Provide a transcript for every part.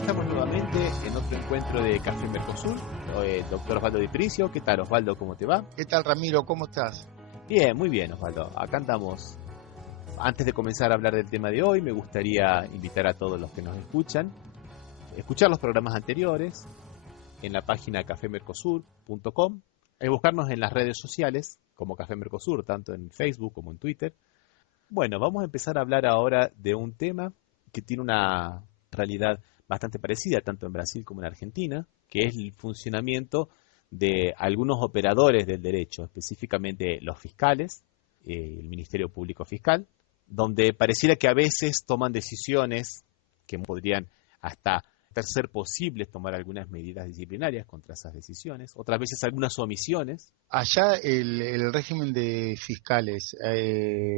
estamos nuevamente en otro encuentro de Café Mercosur. Doctor Osvaldo Di Pricio, ¿qué tal, Osvaldo? ¿Cómo te va? ¿Qué tal, Ramiro? ¿Cómo estás? Bien, muy bien, Osvaldo. Acá andamos. Antes de comenzar a hablar del tema de hoy, me gustaría invitar a todos los que nos escuchan a escuchar los programas anteriores en la página cafemercosur.com, buscarnos en las redes sociales como Café Mercosur, tanto en Facebook como en Twitter. Bueno, vamos a empezar a hablar ahora de un tema que tiene una realidad bastante parecida tanto en Brasil como en Argentina, que es el funcionamiento de algunos operadores del derecho, específicamente los fiscales, el Ministerio Público Fiscal, donde pareciera que a veces toman decisiones que podrían hasta ser posibles tomar algunas medidas disciplinarias contra esas decisiones, otras veces algunas omisiones. Allá el régimen de fiscales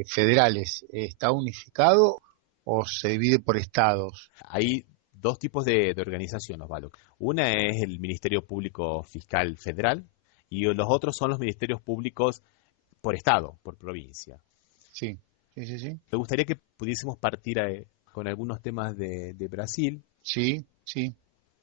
federales está unificado o se divide por estados. Hay dos tipos de organización, Osvaldo. Una es el Ministerio Público Fiscal Federal y los otros son los ministerios públicos por estado, por provincia. Sí. Me gustaría que pudiésemos partir con algunos temas de Brasil. Sí.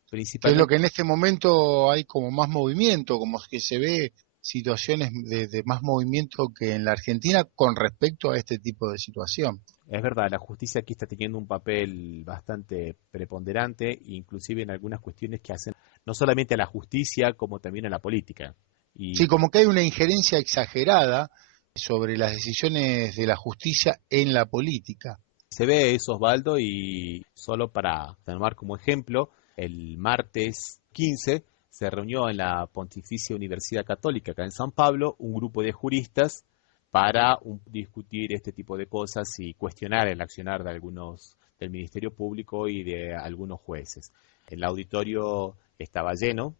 Principalmente. Es lo que en este momento hay como más movimiento, como que se ve situaciones de más movimiento que en la Argentina con respecto a este tipo de situación. Es verdad, la justicia aquí está teniendo un papel bastante preponderante, inclusive en algunas cuestiones que hacen no solamente a la justicia, como también a la política. Sí, como que hay una injerencia exagerada sobre las decisiones de la justicia en la política. Se ve eso, Osvaldo, y solo para tomar como ejemplo, el martes 15 se reunió en la Pontificia Universidad Católica, acá en San Pablo, un grupo de juristas para discutir este tipo de cosas y cuestionar el accionar de algunos del Ministerio Público y de algunos jueces. El auditorio estaba lleno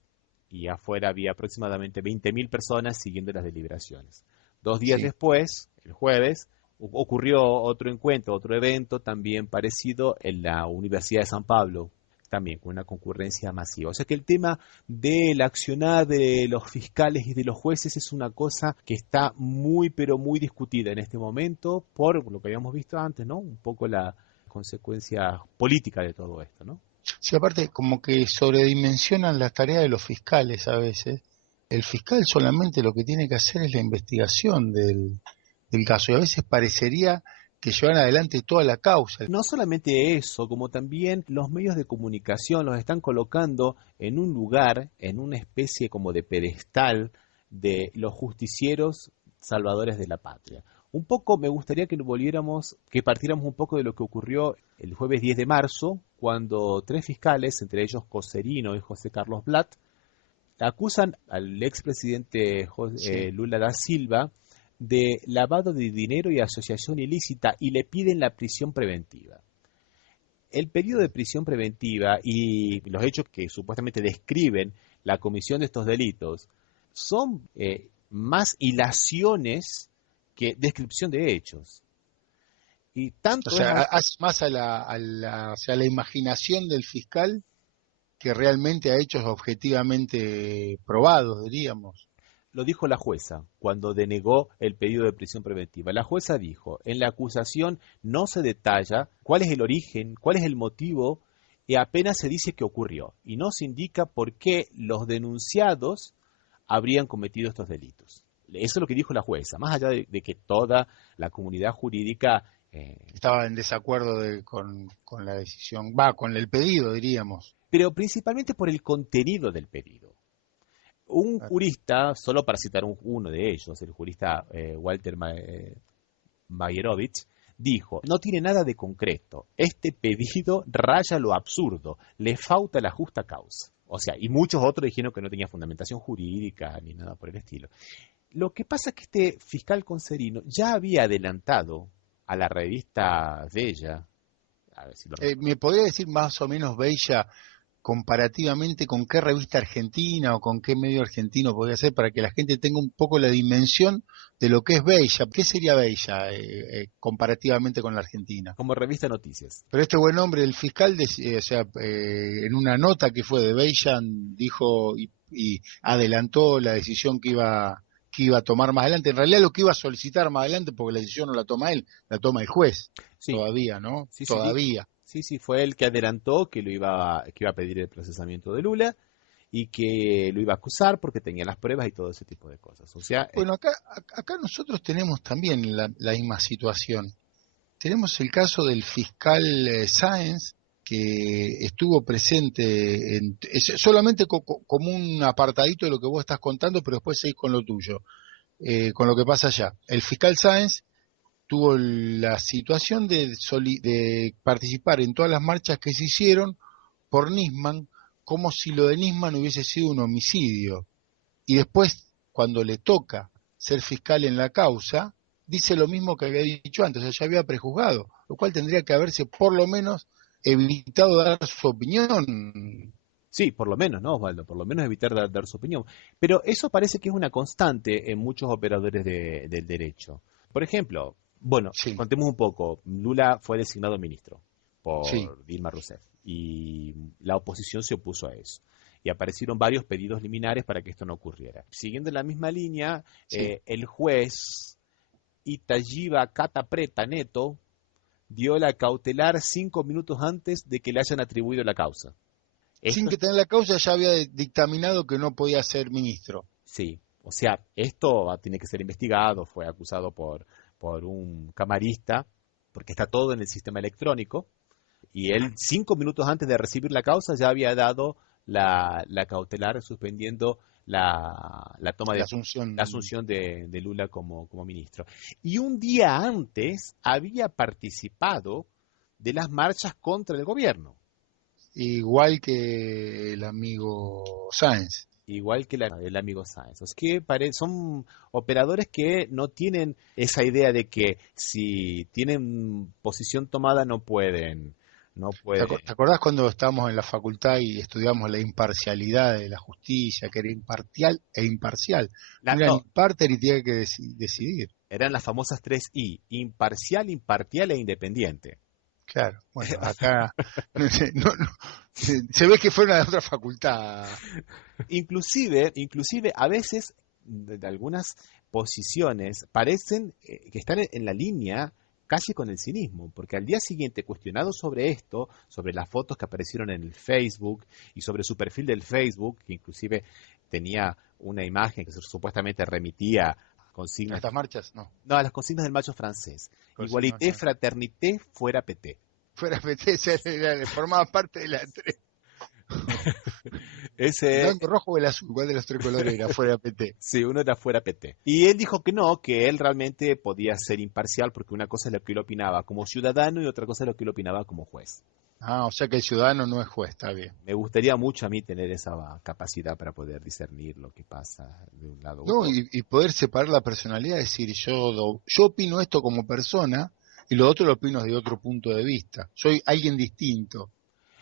y afuera había aproximadamente 20.000 personas siguiendo las deliberaciones. 2 días después, el jueves, ocurrió otro encuentro, otro evento también parecido en la Universidad de San Pablo, también con una concurrencia masiva. O sea que el tema del accionar de los fiscales y de los jueces es una cosa que está muy, pero muy discutida en este momento por lo que habíamos visto antes, ¿no? Un poco la consecuencia política de todo esto, ¿no? Sí, aparte como que sobredimensionan las tareas de los fiscales a veces. El fiscal solamente lo que tiene que hacer es la investigación del caso y a veces parecería que llevan adelante toda la causa. No solamente eso, como también los medios de comunicación los están colocando en un lugar, en una especie como de pedestal de los justicieros salvadores de la patria. Un poco me gustaría que partiéramos un poco de lo que ocurrió el jueves 10 de marzo, cuando 3 fiscales, entre ellos Coserino y José Carlos Blatt, acusan al expresidente Lula da Silva de lavado de dinero y asociación ilícita y le piden la prisión preventiva. El periodo de prisión preventiva y los hechos que supuestamente describen la comisión de estos delitos son más hilaciones que descripción de hechos. Y tanto hace más a la imaginación del fiscal que realmente a hechos objetivamente probados, diríamos. Lo dijo la jueza cuando denegó el pedido de prisión preventiva. La jueza dijo, en la acusación no se detalla cuál es el origen, cuál es el motivo, y apenas se dice que ocurrió. Y no se indica por qué los denunciados habrían cometido estos delitos. Eso es lo que dijo la jueza, más allá de que toda la comunidad jurídica estaba en desacuerdo con la decisión, con el pedido, diríamos. Pero principalmente por el contenido del pedido. Un jurista, solo para citar uno de ellos, el jurista Walter Mayerovich, dijo, no tiene nada de concreto, este pedido raya lo absurdo, le falta la justa causa. O sea, y muchos otros dijeron que no tenía fundamentación jurídica ni nada por el estilo. Lo que pasa es que este fiscal Coserino ya había adelantado a la revista Bella, a ver si ¿me podría decir más o menos Bella comparativamente con qué revista argentina o con qué medio argentino podría ser para que la gente tenga un poco la dimensión de lo que es Bella? ¿Qué sería Bella comparativamente con la Argentina? Como revista Noticias. Pero este buen hombre, el fiscal, en una nota que fue de Bella, dijo y adelantó la decisión que iba a tomar más adelante. En realidad lo que iba a solicitar más adelante, porque la decisión no la toma él, la toma el juez. Sí. Todavía, ¿no? Sí, todavía. Sí, sí, fue él que adelantó que iba a pedir el procesamiento de Lula y que lo iba a acusar porque tenía las pruebas y todo ese tipo de cosas. O sea, Bueno, acá nosotros tenemos también la misma situación. Tenemos el caso del fiscal Sáenz, que estuvo presente solamente como un apartadito de lo que vos estás contando, pero después seguís con lo tuyo, con lo que pasa allá. El fiscal Sáenz tuvo la situación de participar en todas las marchas que se hicieron por Nisman, como si lo de Nisman hubiese sido un homicidio. Y después, cuando le toca ser fiscal en la causa, dice lo mismo que había dicho antes, o sea, ya había prejuzgado, lo cual tendría que haberse por lo menos evitado dar su opinión. sí, por lo menos, ¿no, Osvaldo? Por lo menos evitar dar su opinión. Pero eso parece que es una constante en muchos operadores del derecho. Por ejemplo, bueno, Sí, contemos un poco. Lula fue designado ministro sí, por Dilma Rousseff y la oposición se opuso a eso. Y aparecieron varios pedidos liminares para que esto no ocurriera. Siguiendo la misma línea, sí. el juez Itayiba Catapreta Neto dio la cautelar 5 minutos antes de que le hayan atribuido la causa. Sin Esto que tener la causa ya había dictaminado que no podía ser ministro. sí, o sea, esto tiene que ser investigado, fue acusado por un camarista, porque está todo en el sistema electrónico, y él 5 minutos antes de recibir la causa ya había dado la cautelar suspendiendo la toma La la asunción, asunción de Lula como ministro. Y un día antes había participado de las marchas contra el gobierno. igual que el amigo Sáenz. Igual que el amigo Sáenz. Es que son operadores que no tienen esa idea de que si tienen posición tomada no pueden. ¿Te acordás cuando estábamos en la facultad y estudiamos la imparcialidad de la justicia, que era imparcial e imparcial? No era ni No, parte ni tenía que decidir. eran las famosas 3 I, imparcial, impartial e independiente. Claro, bueno, acá se ve que fue una de otra facultad. Inclusive a veces de algunas posiciones parecen que están en la línea casi con el cinismo, porque al día siguiente, cuestionado sobre esto, sobre las fotos que aparecieron en el Facebook y sobre su perfil del Facebook, que inclusive tenía una imagen que supuestamente remitía a ¿A consignas, estas marchas? No. no, a las consignas del macho francés, No, igualité, fraternité, fuera PT. fuera PT, formaba parte de la tres. El Ese, blanco, rojo o el azul, ¿cuál de los tres colores era? Fuera PT. sí, uno era fuera PT. Y él dijo que no, que él realmente podía ser imparcial porque una cosa es lo que él opinaba como ciudadano y otra cosa es lo que él opinaba como juez. Ah, o sea que el ciudadano no es juez, está bien. Me gustaría mucho a mí tener esa capacidad para poder discernir lo que pasa de un lado u No, otro. y poder separar la personalidad, es decir, yo opino esto como persona y lo otro lo opino desde otro punto de vista. Soy alguien distinto,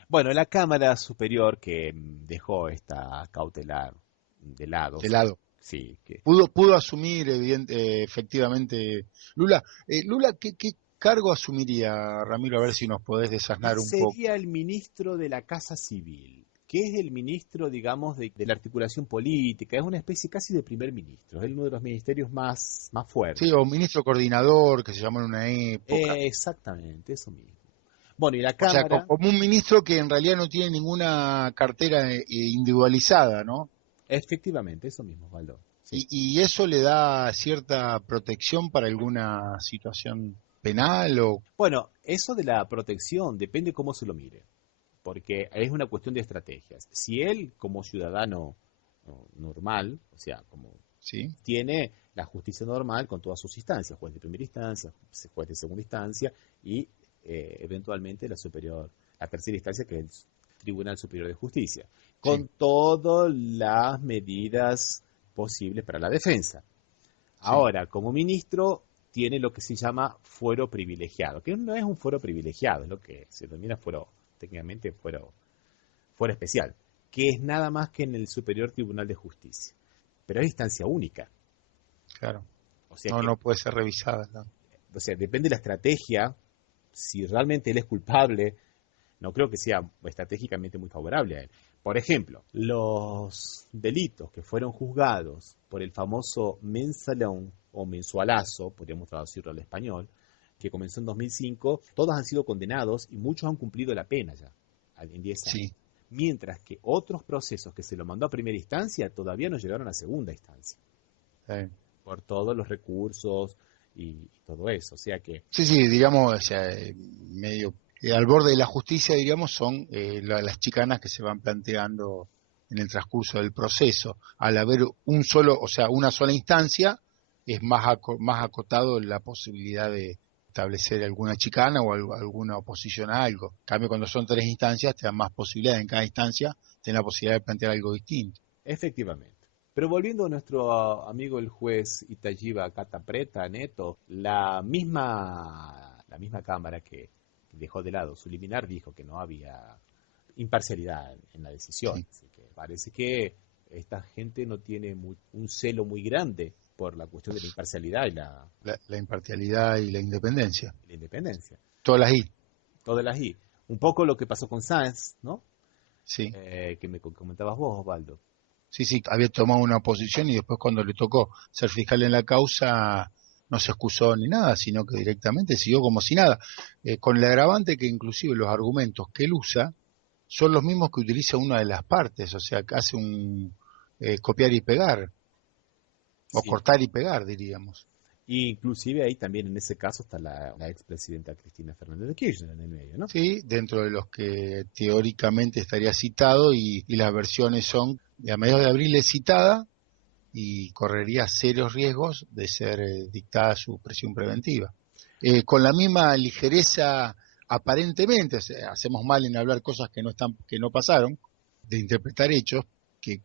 Bueno, la Cámara Superior que dejó esta cautelar de lado, de lado. sí, que Pudo asumir, efectivamente, Lula. Lula, ¿qué cargo asumiría, Ramiro? A ver si nos podés y desasnar un poco. sería el ministro de la Casa Civil, que es el ministro, digamos, de la articulación política, es una especie casi de primer ministro, es uno de los ministerios más Sí, fuertes. o ministro coordinador, que se llamó en una época. Exactamente, eso mismo. Bueno, y la O sea, Cámara, como un ministro que en realidad no tiene ninguna cartera individualizada, ¿no? efectivamente, eso mismo, Osvaldo. Sí. Y eso le da cierta protección para alguna situación penal o... Bueno, eso de la protección depende cómo se lo mire, porque es una cuestión de estrategias. Si él, como ciudadano normal, o sea, como ¿Sí? tiene la justicia normal con todas sus instancias, juez de primera instancia, juez de segunda instancia y eventualmente la tercera instancia que es el Tribunal Superior de Justicia, Sí, con todas las medidas posibles para la defensa. sí, Ahora, como ministro, tiene lo que se llama fuero privilegiado, que no es un fuero privilegiado, es lo que se denomina fuero, técnicamente fuero especial, que es nada más que en el Superior Tribunal de Justicia. Pero es instancia única. claro. O sea No, que, no puede ser revisada, ¿no? o sea, depende de la estrategia, si realmente él es culpable, no creo que sea estratégicamente muy favorable a él. Por ejemplo, los delitos que fueron juzgados por el famoso mensalón o mensualazo, podríamos traducirlo al español, que comenzó en 2005, todos han sido condenados y muchos han cumplido la pena ya, en 10 años. Sí. Mientras que otros procesos que se lo mandó a primera instancia todavía no llegaron a segunda instancia, por todos los recursos y todo eso. O sea que... Sí, sí, digamos, o sea, medio al borde de la justicia, diríamos, son las chicanas que se van planteando en el transcurso del proceso. Al haber un solo, o sea, una sola instancia, es más acotado la posibilidad de establecer alguna chicana o alguna oposición a algo. En cambio, cuando son 3 instancias, te dan más posibilidades. En cada instancia, tenés la posibilidad de plantear algo distinto. Efectivamente. Pero volviendo a nuestro amigo el juez Itayiba Catapreta Neto, la misma Cámara que dejó de lado su liminar dijo que no había imparcialidad en la decisión. Sí. Así que parece que esta gente no tiene un celo muy grande por la cuestión de la imparcialidad y La imparcialidad y la independencia. Todas las I. Todas las I. Un poco lo que pasó con Sáenz, ¿no? Sí. Que me comentabas vos, Osvaldo. Sí, sí, había tomado una posición y después cuando le tocó ser fiscal en la causa no se excusó ni nada, sino que directamente siguió como si nada, con el agravante que inclusive los argumentos que él usa son los mismos que utiliza una de las partes, o sea, que hace un copiar y pegar, o Sí. cortar y pegar, diríamos. Y inclusive ahí también en ese caso está la expresidenta Cristina Fernández de Kirchner en el medio, ¿no? Sí, dentro de los que teóricamente estaría citado y las versiones son, a mediados de abril es citada y correría serios riesgos de ser dictada su prisión preventiva. Con la misma ligereza, aparentemente, o sea, hacemos mal en hablar cosas que no pasaron, de interpretar hechos que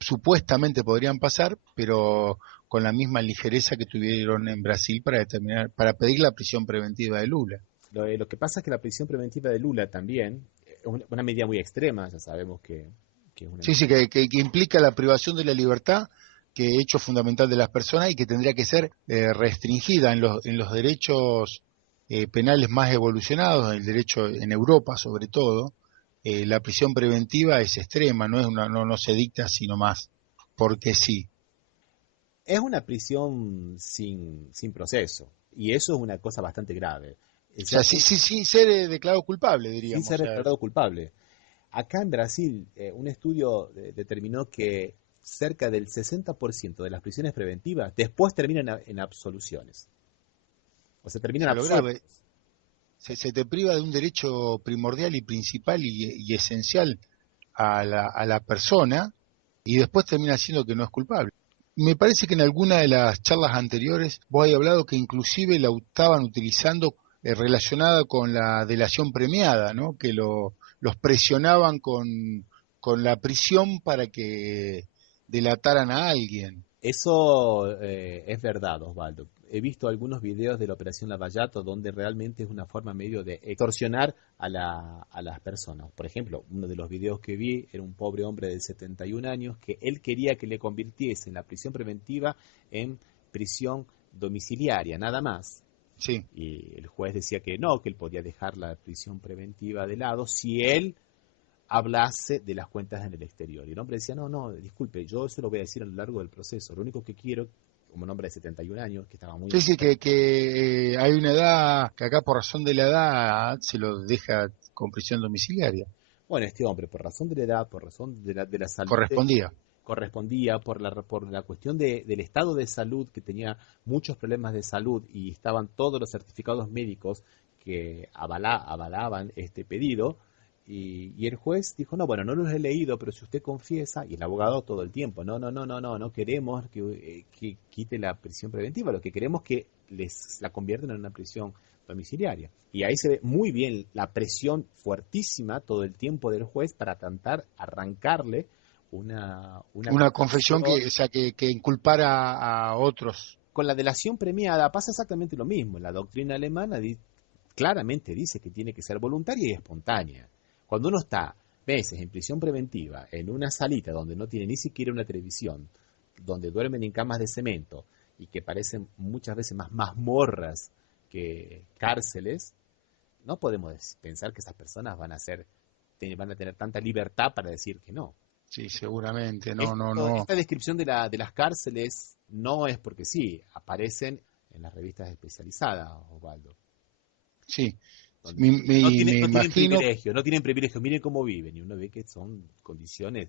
supuestamente podrían pasar, pero con la misma ligereza que tuvieron en Brasil para pedir la prisión preventiva de Lula. Lo que pasa es que la prisión preventiva de Lula también es una medida muy extrema, ya sabemos que es una Sí, sí, medida. que implica la privación de la libertad, que es hecho fundamental de las personas y que tendría que ser restringida en los derechos penales más evolucionados, el derecho en Europa sobre todo. La prisión preventiva es extrema, no se dicta sino más porque sí. Es una prisión sin proceso, y eso es una cosa bastante grave. O O sea, sea, sí, sí, sin ser declarado culpable, sin diríamos. ser O sea, declarado culpable. Acá en Brasil, un estudio determinó que cerca del 60% de las prisiones preventivas después terminan en absoluciones. O sea, terminan lo absueltos. grave, se te priva de un derecho primordial y principal y esencial a la persona y después termina siendo que no es culpable. Me parece que en alguna de las charlas anteriores vos habías hablado que inclusive la estaban utilizando relacionada con la delación premiada, ¿no? Que los presionaban con la prisión para que delataran a alguien. Eso es verdad, Osvaldo. He visto algunos videos de la Operación Lavallato donde realmente es una forma medio de extorsionar a las personas. Por ejemplo, uno de los videos que vi era un pobre hombre de 71 años que él quería que le convirtiesen la prisión preventiva en prisión domiciliaria, nada más. Sí. Y el juez decía que no, que él podía dejar la prisión preventiva de lado si él hablase de las cuentas en el exterior. Y el hombre decía, no, disculpe, yo eso lo voy a decir a lo largo del proceso. Lo único que quiero, como un hombre de 71 años, que estaba muy... Sí, sí, que hay una edad que acá por razón de la edad se lo deja con prisión domiciliaria. Bueno, este hombre, por razón de la edad, por razón de la salud, Correspondía. correspondía por la cuestión del estado de salud, que tenía muchos problemas de salud y estaban todos los certificados médicos que avalaban este pedido. Y el juez dijo, no, bueno, no los he leído, pero si usted confiesa, y el abogado todo el tiempo, no queremos que quite la prisión preventiva, lo que queremos es que la conviertan en una prisión domiciliaria. Y ahí se ve muy bien la presión fuertísima todo el tiempo del juez para tratar arrancarle Una confesión confesión. o sea, que inculpara a otros. Con la delación premiada pasa exactamente lo mismo. La doctrina alemana claramente dice que tiene que ser voluntaria y espontánea. Cuando uno está meses en prisión preventiva, en una salita donde no tiene ni siquiera una televisión, donde duermen en camas de cemento y que parecen muchas veces más mazmorras que cárceles, no podemos pensar que esas personas van a tener tanta libertad para decir que no. Sí, seguramente, no. Esta descripción de las cárceles no es porque sí, aparecen en las revistas especializadas, Osvaldo. Sí, donde no tienen, me no tienen imagino. privilegios, no tienen privilegios, miren cómo viven, y uno ve que son condiciones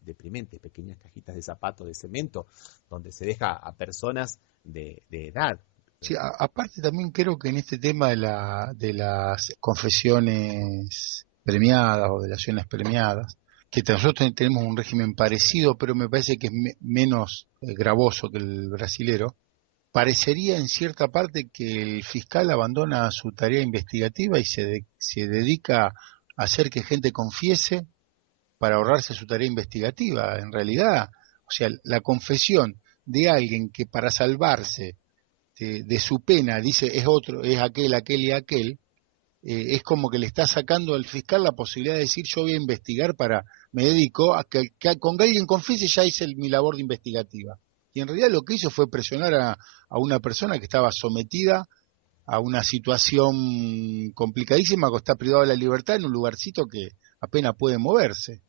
deprimentes, pequeñas cajitas de zapatos de cemento, donde se deja a personas de edad. Sí, aparte también creo que en este tema de las confesiones premiadas o delaciones premiadas, que nosotros tenemos un régimen parecido, pero me parece que es menos gravoso que el brasilero, parecería en cierta parte que el fiscal abandona su tarea investigativa y se dedica a hacer que gente confiese para ahorrarse su tarea investigativa. En realidad, o sea, la confesión de alguien que para salvarse de su pena dice es otro, es aquel y aquel, es como que le está sacando al fiscal la posibilidad de decir yo voy a investigar me dedico a que con que alguien confiese ya hice mi labor de investigativa. Y en realidad lo que hizo fue presionar a una persona que estaba sometida a una situación complicadísima, que está privado de la libertad en un lugarcito que apenas puede moverse.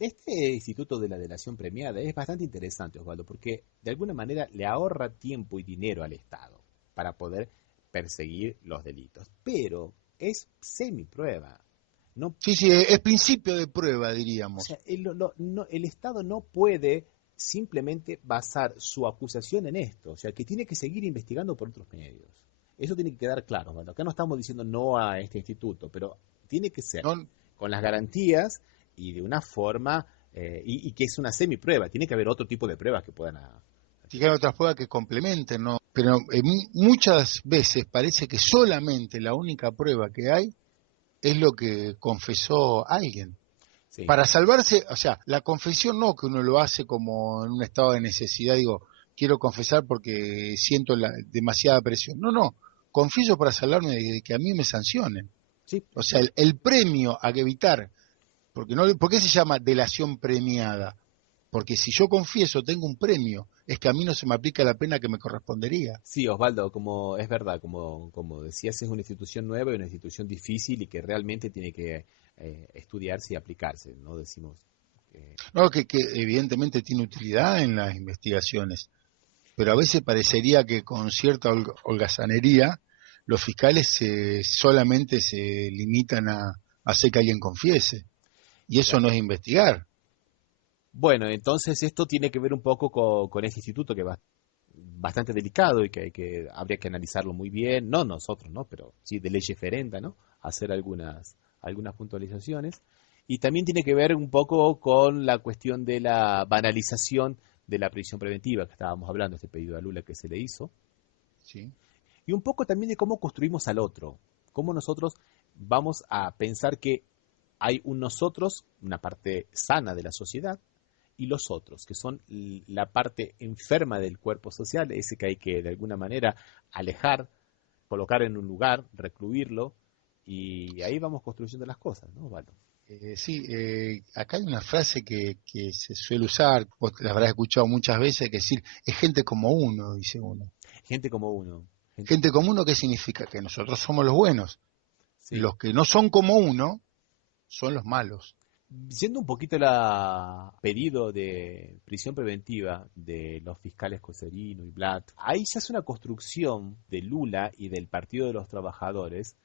Este instituto de la delación premiada es bastante interesante, Osvaldo, porque de alguna manera le ahorra tiempo y dinero al Estado para poder perseguir los delitos, pero es semiprueba. No, Sí, sí, es principio de prueba, o sea, diríamos. el Estado no puede simplemente basar su acusación en esto, o sea, que tiene que seguir investigando por otros medios. Eso tiene que quedar claro. Bueno, acá no estamos diciendo no a este instituto, pero tiene que ser No, con las garantías y de una forma, y que es una semiprueba. Tiene que haber otro tipo de pruebas que puedan... si hay otras pruebas que complementen, ¿no? Pero muchas veces parece que solamente la única prueba que hay es lo que confesó alguien. Sí, Para salvarse, o sea, la confesión no que uno lo hace como en un estado de necesidad, digo, quiero confesar porque siento demasiada presión. No, no, confieso para salvarme de que a mí me sancionen. sí, O sea, el premio a que evitar, porque no, ¿por qué se llama delación premiada? Porque si yo confieso, tengo un premio, es que a mí no se me aplica la pena que me correspondería. sí, Osvaldo, como es verdad, como decías, es una institución nueva y una institución difícil y que realmente tiene que estudiarse y aplicarse, ¿no? Decimos, eh, No, que evidentemente tiene utilidad en las investigaciones, pero a veces parecería que con cierta holgazanería los fiscales solamente se limitan a hacer que alguien confiese, y eso no es investigar. bueno, entonces esto tiene que ver un poco con este instituto que va bastante delicado y que habría que analizarlo muy bien, no nosotros, ¿no? Pero sí de ley referenda, ¿no? Hacer algunas puntualizaciones. Y también tiene que ver un poco con la cuestión de la banalización de la prisión preventiva que estábamos hablando, este pedido a Lula que se le hizo, ¿Sí? y un poco también de cómo construimos al otro, cómo nosotros vamos a pensar que hay un nosotros, una parte sana de la sociedad, y los otros, que son la parte enferma del cuerpo social, ese que hay que de alguna manera alejar, colocar en un lugar, recluirlo, y ahí vamos construyendo las cosas, ¿no, Osvaldo? Sí, acá hay una frase que se suele usar, vos la habrás escuchado muchas veces, que decir, es gente como uno, dice uno. Gente como uno, gente Gente como... como uno, ¿qué significa? Que nosotros somos los buenos. Sí. Los que no son como uno son los malos. Siendo un poquito el pedido de prisión preventiva de los fiscales Coserino y Blatt, ahí se hace una construcción de Lula y del Partido de los Trabajadores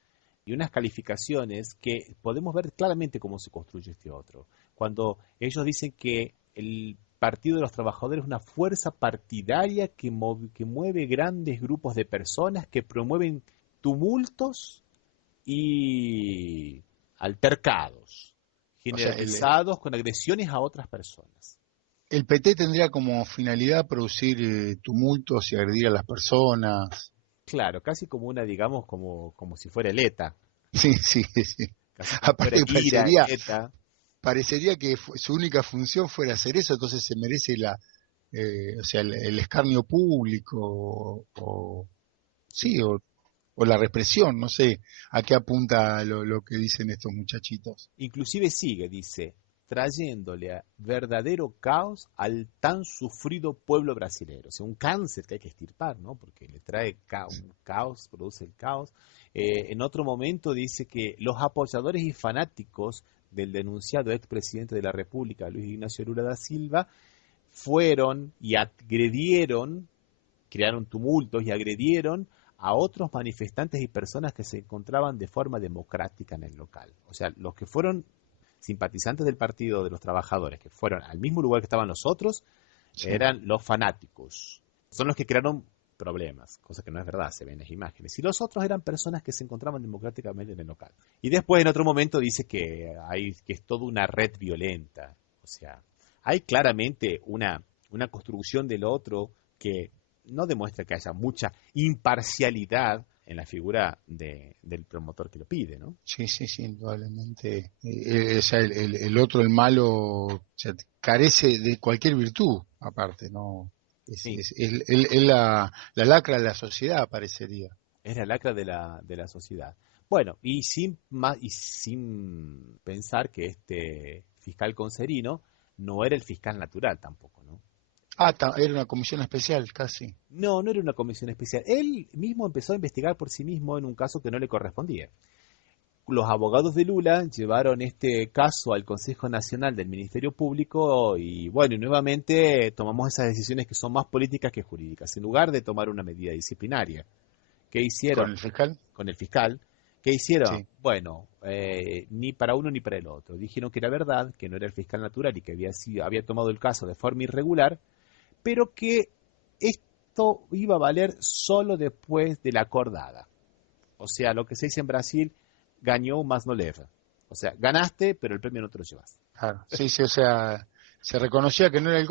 y unas calificaciones que podemos ver claramente cómo se construye este otro. Cuando ellos dicen que el Partido de los Trabajadores es una fuerza partidaria que mueve grandes grupos de personas que promueven tumultos y altercados O sea, generalizados con agresiones a otras personas. el PT tendría como finalidad producir tumultos y agredir a las personas. Claro, casi como una, digamos, como si fuera el ETA, Sí, sí, sí. casi como si fuera Aparte IRA, ETA. parecería que su única función fuera hacer eso, entonces se merece o sea, el escarnio público Sí. sí, o la represión, no sé a qué apunta lo que dicen estos muchachitos. Inclusive sigue, dice, trayéndole a verdadero caos al tan sufrido pueblo brasilero. O sea, un cáncer que hay que extirpar, ¿no? Porque le trae un caos, produce el caos. En otro momento dice que los apoyadores y fanáticos del denunciado expresidente de la República, Luis Ignacio Lula da Silva, fueron y agredieron, crearon tumultos y agredieron a otros manifestantes y personas que se encontraban de forma democrática en el local. O sea, los que fueron simpatizantes del Partido de los Trabajadores, que fueron al mismo lugar que estaban los otros, Sí. eran los fanáticos. Son los que crearon problemas, cosa que no es verdad, se ven en las imágenes. Y los otros eran personas que se encontraban democráticamente en el local. Y después en otro momento dice que que es toda una red violenta. O sea, hay claramente una construcción del otro que no demuestra que haya mucha imparcialidad en la figura del promotor que lo pide, ¿no? Sí, sí, sí, indudablemente. O sea, el otro, el malo, o sea, carece de cualquier virtud, aparte, ¿no? Sí, Es la lacra de la sociedad, parecería. es la lacra de la sociedad. Bueno, y sin pensar que este fiscal concerino no era el fiscal natural tampoco, ¿no? Ah, era una comisión especial, casi. No, no era una comisión especial. Él mismo empezó a investigar por sí mismo en un caso que no le correspondía. Los abogados de Lula llevaron este caso al Consejo Nacional del Ministerio Público y bueno, y nuevamente tomamos esas decisiones que son más políticas que jurídicas, en lugar de tomar una medida disciplinaria. ¿Qué ¿Con hicieron el fiscal? con el fiscal? ¿Qué hicieron? Sí. Bueno, ni para uno ni para el otro. Dijeron que era verdad, que no era el fiscal natural y que había tomado el caso de forma irregular, pero que esto iba a valer solo después de la acordada. O sea, lo que se dice en Brasil, ganó más no leva. O sea, ganaste, pero el premio no te lo llevas. Claro. Sí, sí, o sea, se reconocía que no era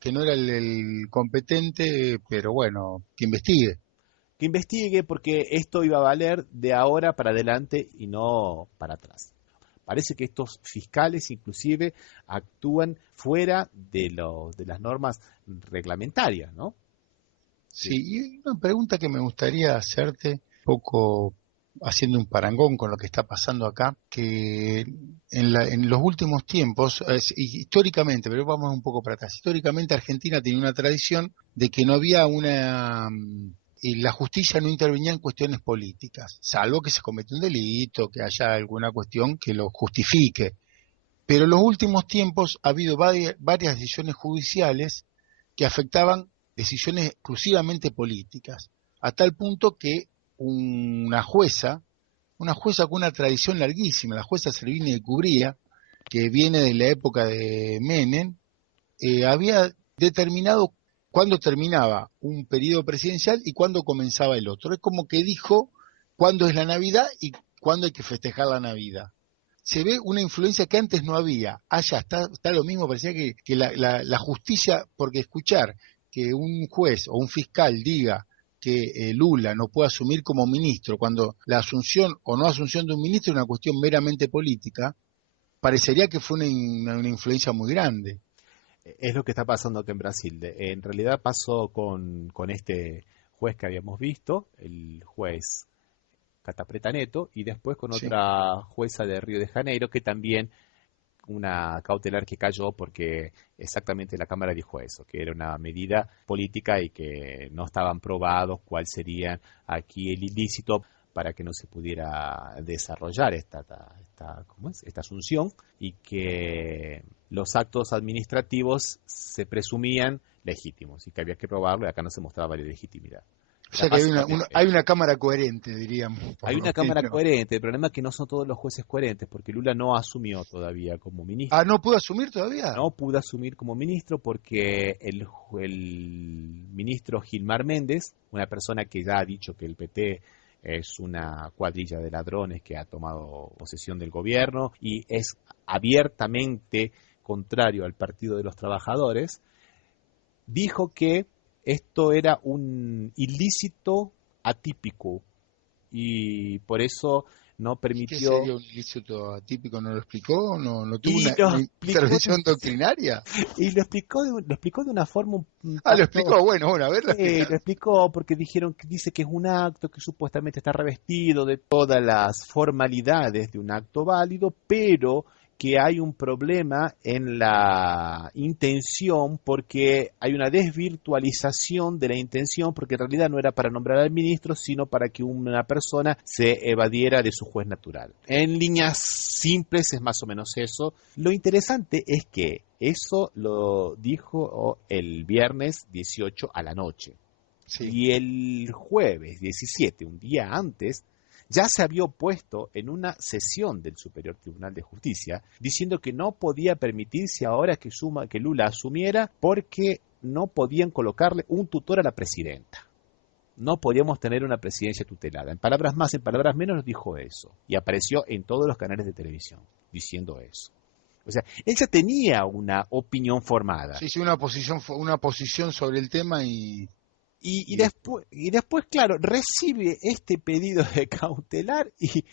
que no era el competente, pero bueno, que investigue. Que investigue porque esto iba a valer de ahora para adelante y no para atrás. Parece que estos fiscales inclusive actúan fuera de las normas reglamentarias, ¿no? Sí, Sí. y una pregunta que me gustaría hacerte, un poco haciendo un parangón con lo que está pasando acá, que en los últimos tiempos, históricamente, pero vamos un poco para atrás, históricamente Argentina tiene una tradición de que no había y la justicia no intervenía en cuestiones políticas, salvo que se cometa un delito, que haya alguna cuestión que lo justifique. Pero en los últimos tiempos ha habido varias decisiones judiciales que afectaban decisiones exclusivamente políticas, a tal punto que una jueza con una tradición larguísima, la jueza Servini de Cubría, que viene de la época de Menem, había determinado cuándo terminaba un periodo presidencial y cuándo comenzaba el otro. Es como que dijo cuándo es la Navidad y cuándo hay que festejar la Navidad. Se ve una influencia que antes no había. Allá está lo mismo, parecía que la justicia, porque escuchar que un juez o un fiscal diga que Lula no puede asumir como ministro, cuando la asunción o no asunción de un ministro es una cuestión meramente política, parecería que fue una influencia muy grande. Es lo que está pasando aquí en Brasil. En realidad pasó con este juez que habíamos visto, el juez Catapreta Neto, y después con Sí, otra jueza de Río de Janeiro que también una cautelar que cayó porque exactamente la Cámara dijo eso, que era una medida política y que no estaban probados cuál sería aquí el ilícito para que no se pudiera desarrollar ¿cómo es? Esta asunción y que los actos administrativos se presumían legítimos y que había que probarlo y acá no se mostraba la legitimidad. o Era sea que básicamente hay eso. una cámara coherente, diríamos, por Hay lo una Cámara menos. coherente, el problema es que no son todos los jueces coherentes, porque Lula no asumió todavía como Ah, ministro. ¿no pudo asumir todavía? No pudo asumir como ministro porque el ministro Gilmar Méndez, una persona que ya ha dicho que el PT es una cuadrilla de ladrones que ha tomado posesión del gobierno y es abiertamente contrario al Partido de los Trabajadores, dijo que esto era un ilícito atípico y por eso no ¿Y qué permitió sería un ilícito atípico? ¿No lo explicó? ¿No tuvo y lo una explicó intervención doctrinaria? y lo explicó de una forma un Ah, lo tanto. explicó, bueno, a ver, la Lo explicación. explicó porque dice que es un acto que supuestamente está revestido de todas las formalidades de un acto válido, pero que hay un problema en la intención porque hay una desvirtualización de la intención porque en realidad no era para nombrar al ministro, sino para que una persona se evadiera de su juez natural. En líneas simples es más o menos eso. Lo interesante es que eso lo dijo el viernes 18 a la noche. Sí. Y el jueves 17, un día antes, ya se había opuesto en una sesión del Superior Tribunal de Justicia, diciendo que no podía permitirse ahora que Lula asumiera porque no podían colocarle un tutor a la presidenta. No podíamos tener una presidencia tutelada. En palabras más, en palabras menos, dijo eso. Y apareció en todos los canales de televisión diciendo eso. O sea, él ya tenía una opinión formada. Sí, sí, una posición sobre el tema y Y después, claro, recibe este pedido de cautelar y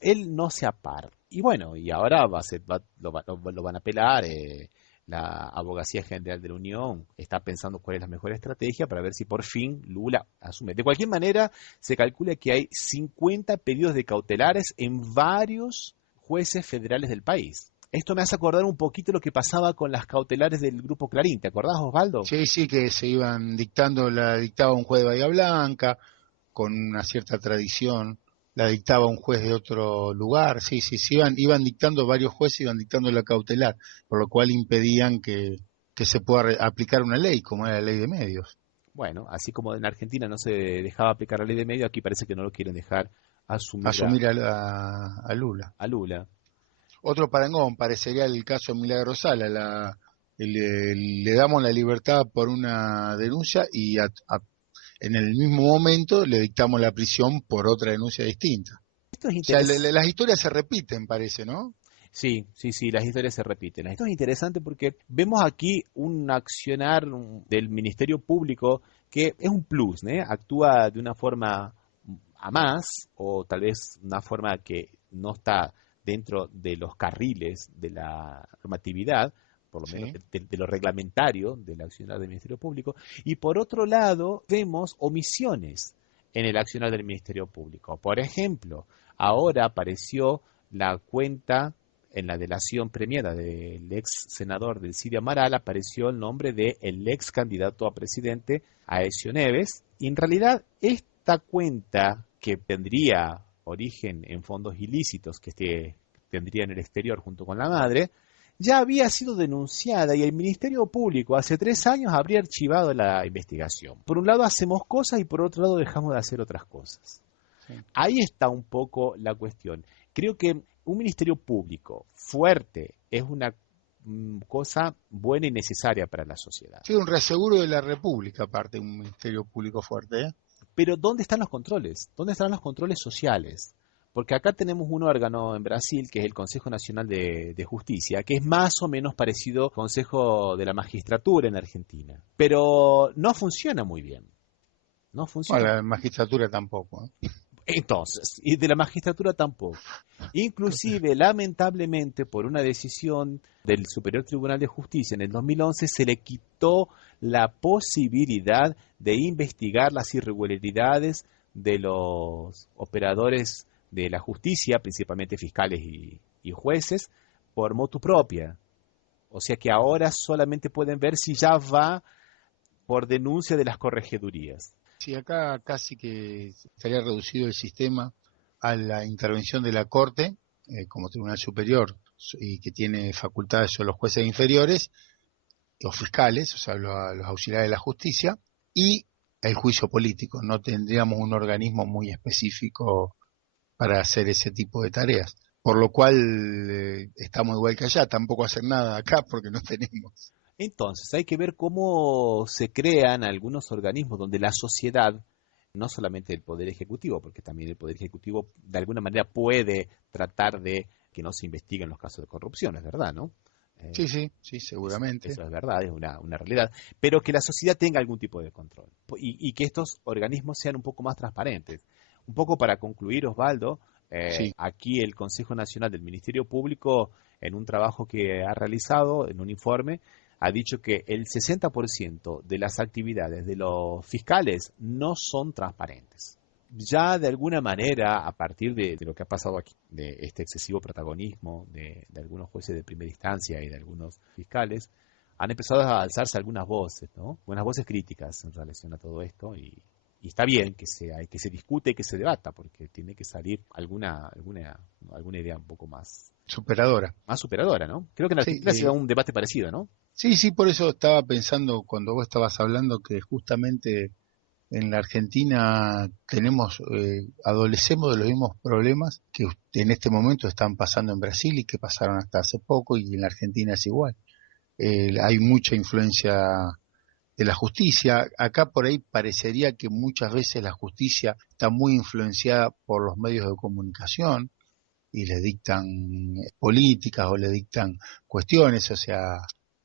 él no se aparta. Y bueno, y ahora lo van a apelar. La Abogacía General de la Unión está pensando cuál es la mejor estrategia para ver si por fin Lula asume. De cualquier manera, se calcula que hay 50 pedidos de cautelares en varios jueces federales del país. Esto me hace acordar un poquito lo que pasaba con las cautelares del Grupo Clarín. ¿Te acordás, Osvaldo? sí, sí, que se iban dictando, la dictaba un juez de Bahía Blanca, con una cierta tradición, la dictaba un juez de otro lugar, sí, sí, sí, iban dictando varios jueces, iban dictando la cautelar, por lo cual impedían que se pueda aplicar una ley, como era la ley de medios. Bueno, así como en Argentina no se dejaba aplicar la ley de medio, aquí parece que no lo quieren dejar asumir Asumir a Lula. a Lula. Otro parangón parecería el caso de Milagro Sala, le damos la libertad por una denuncia y en el mismo momento le dictamos la prisión por otra denuncia distinta. Esto es O sea, interesante. las historias se repiten, parece, ¿no? Sí, sí, sí, las historias se repiten. Esto es interesante porque vemos aquí un accionar del Ministerio Público que es un plus, ¿eh? Actúa de una forma a más o tal vez una forma que no está dentro de los carriles de la normatividad, por lo menos Sí. de lo reglamentario del accionar del Ministerio Público. Y por otro lado, vemos omisiones en el accionar del Ministerio Público. Por ejemplo, ahora apareció la cuenta en la delación premiada del ex senador del Siria Amaral, apareció el nombre del ex candidato a presidente Aécio Neves, y en realidad esta cuenta que tendría origen en fondos ilícitos que tendría en el exterior junto con la madre, ya había sido denunciada y el Ministerio Público hace 3 años habría archivado la investigación. Por un lado hacemos cosas y por otro lado dejamos de hacer otras cosas. Sí. Ahí está un poco la cuestión. Creo que un ministerio público fuerte es una cosa buena y necesaria para la sociedad. Sí, un reaseguro de la República, aparte, un ministerio público fuerte, ¿eh? Pero ¿dónde están los controles? ¿Dónde están los controles sociales? Porque acá tenemos un órgano en Brasil, que es el Consejo Nacional de Justicia, que es más o menos parecido al Consejo de la Magistratura en Argentina. Pero no funciona muy bien. No Bueno, funciona. la magistratura tampoco, ¿eh? Entonces, y de la magistratura tampoco. Inclusive, lamentablemente, por una decisión del Superior Tribunal de Justicia en el 2011, se le quitó la posibilidad de investigar las irregularidades de los operadores de la justicia, principalmente fiscales y jueces, por motu propia. O sea que ahora solamente pueden ver si ya va por denuncia de las corregedurías. Sí, acá casi que estaría reducido el sistema a la intervención de la Corte como Tribunal Superior y que tiene facultades sobre los jueces inferiores, los fiscales, o sea, los auxiliares de la justicia, y el juicio político. No tendríamos un organismo muy específico para hacer ese tipo de tareas. Por lo cual estamos igual que allá, tampoco hacer nada acá porque no tenemos. Entonces, hay que ver cómo se crean algunos organismos donde la sociedad, no solamente el Poder Ejecutivo, porque también el Poder Ejecutivo de alguna manera puede tratar de que no se investiguen los casos de corrupción, es verdad, ¿no? Sí, sí, sí, seguramente. Eso es verdad, es una realidad, pero que la sociedad tenga algún tipo de control y que estos organismos sean un poco más transparentes. Un poco para concluir, Osvaldo, Sí, aquí el Consejo Nacional del Ministerio Público, en un trabajo que ha realizado, en un informe, ha dicho que el 60% de las actividades de los fiscales no son transparentes. Ya de alguna manera, a partir de lo que ha pasado aquí, de este excesivo protagonismo de algunos jueces de primera instancia y de algunos fiscales, han empezado a alzarse algunas voces, ¿no? Unas voces críticas en relación a todo esto y está bien que se discute y que se debata, porque tiene que salir alguna idea un poco superadora. más superadora, ¿no? Creo que en Sí, Argentina se da un debate parecido, ¿no? sí, sí, por eso estaba pensando cuando vos estabas hablando que justamente en la Argentina adolecemos de los mismos problemas que en este momento están pasando en Brasil y que pasaron hasta hace poco, y en la Argentina es igual. Hay mucha influencia de la justicia. Acá por ahí parecería que muchas veces la justicia está muy influenciada por los medios de comunicación y le dictan políticas o le dictan cuestiones, o sea,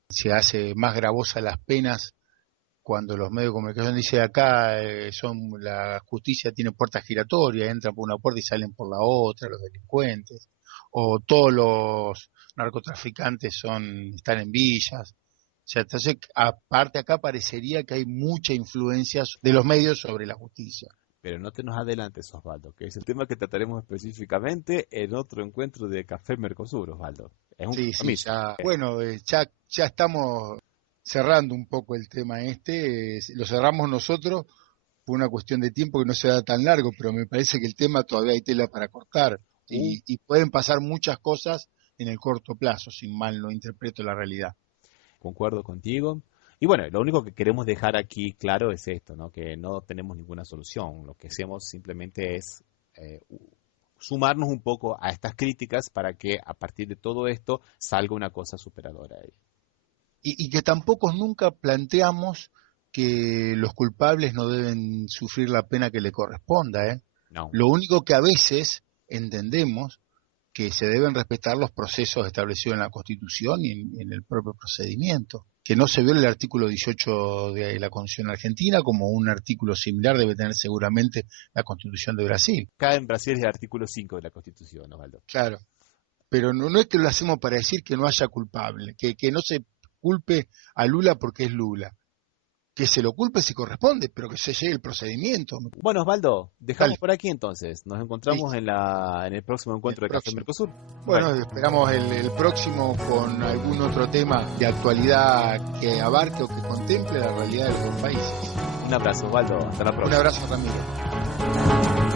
se hace más gravosa las penas cuando los medios de comunicación dicen acá la justicia tiene puertas giratorias, entran por una puerta y salen por la otra los delincuentes, o todos los narcotraficantes están en villas. O sea, entonces, aparte acá parecería que hay mucha influencia de los medios sobre la justicia. Pero no te nos adelantes, Osvaldo, que es el tema que trataremos específicamente en otro encuentro de Café Mercosur, Osvaldo. Es un compromiso. Ya estamos cerrando un poco el tema lo cerramos nosotros por una cuestión de tiempo que no se da tan largo, pero me parece que el tema todavía hay tela para cortar y pueden pasar muchas cosas en el corto plazo, si mal no interpreto la realidad. Concuerdo contigo. Y bueno, lo único que queremos dejar aquí claro es esto, ¿no? Que no tenemos ninguna solución. Lo que hacemos simplemente es sumarnos un poco a estas críticas para que a partir de todo esto salga una cosa superadora ahí. Y que tampoco nunca planteamos que los culpables no deben sufrir la pena que le corresponda, ¿eh? No. Lo único que a veces entendemos que se deben respetar los procesos establecidos en la Constitución y en el propio procedimiento. Que no se viole el artículo 18 de la Constitución argentina, como un artículo similar debe tener seguramente la Constitución de Brasil. Acá en Brasil es el artículo 5 de la Constitución, Osvaldo. Claro, pero no es que lo hacemos para decir que no haya culpable, que no se culpe a Lula porque es Lula. Que se lo culpe si corresponde, pero que se llegue el procedimiento. Bueno, Osvaldo, dejamos Dale. por aquí entonces. Nos encontramos en el próximo encuentro de Café Mercosur. Bueno, esperamos el próximo con algún otro tema de actualidad que abarque o que contemple la realidad de los dos países. Un abrazo, Osvaldo. Hasta la próxima. Un abrazo, Ramiro.